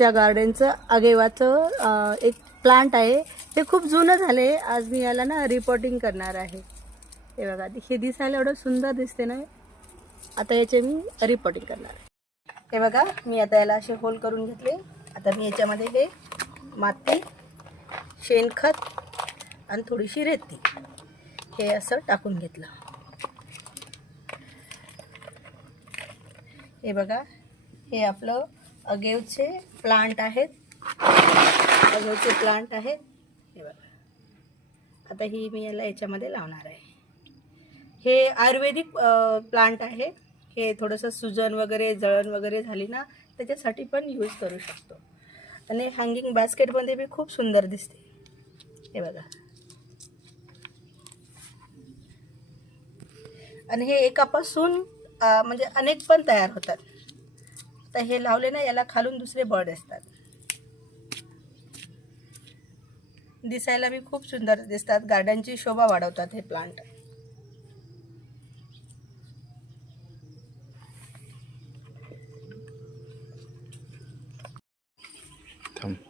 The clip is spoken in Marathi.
आमच्या गार्डनचं आगेवाचं एक प्लांट आहे. हे खूप जुनं झाले. आज मी याला ना रिपोर्टिंग करणार आहे. हे बघा, हे दिसायला एवढं सुंदर दिसते ना. आता याचे मी रिपोर्टिंग करणार आहे. हे बघा, मी आता याला असे होल करून घेतले. आता मी याच्यामध्ये हे माती, शेणखत आणि थोडीशी रेती हे असं टाकून घेतलं. हे बघा, हे आपलं अगेवचे प्लांट आहेत. अगेवचे प्लांट आहेत. हे बघा, आता ही मी याच्यामध्ये लावणार आहे. हे आयुर्वेदिक प्लांट आहे. हे थोडंसं सुजन वगैरे, जळण वगैरे झाली ना, त्याच्यासाठी पण यूज करू शकतो. आणि हँगिंग बास्केटमध्ये बी खूप सुंदर दिसते. हे बघा, आणि हे एकापासून म्हणजे अनेक पण तयार होतात. तर हे लावले ना, याला खालून दुसरे बर्ड असतात. दिसायला बी खूप सुंदर दिसतात. गार्डनची शोभा वाढवतात हे प्लांट. थांब.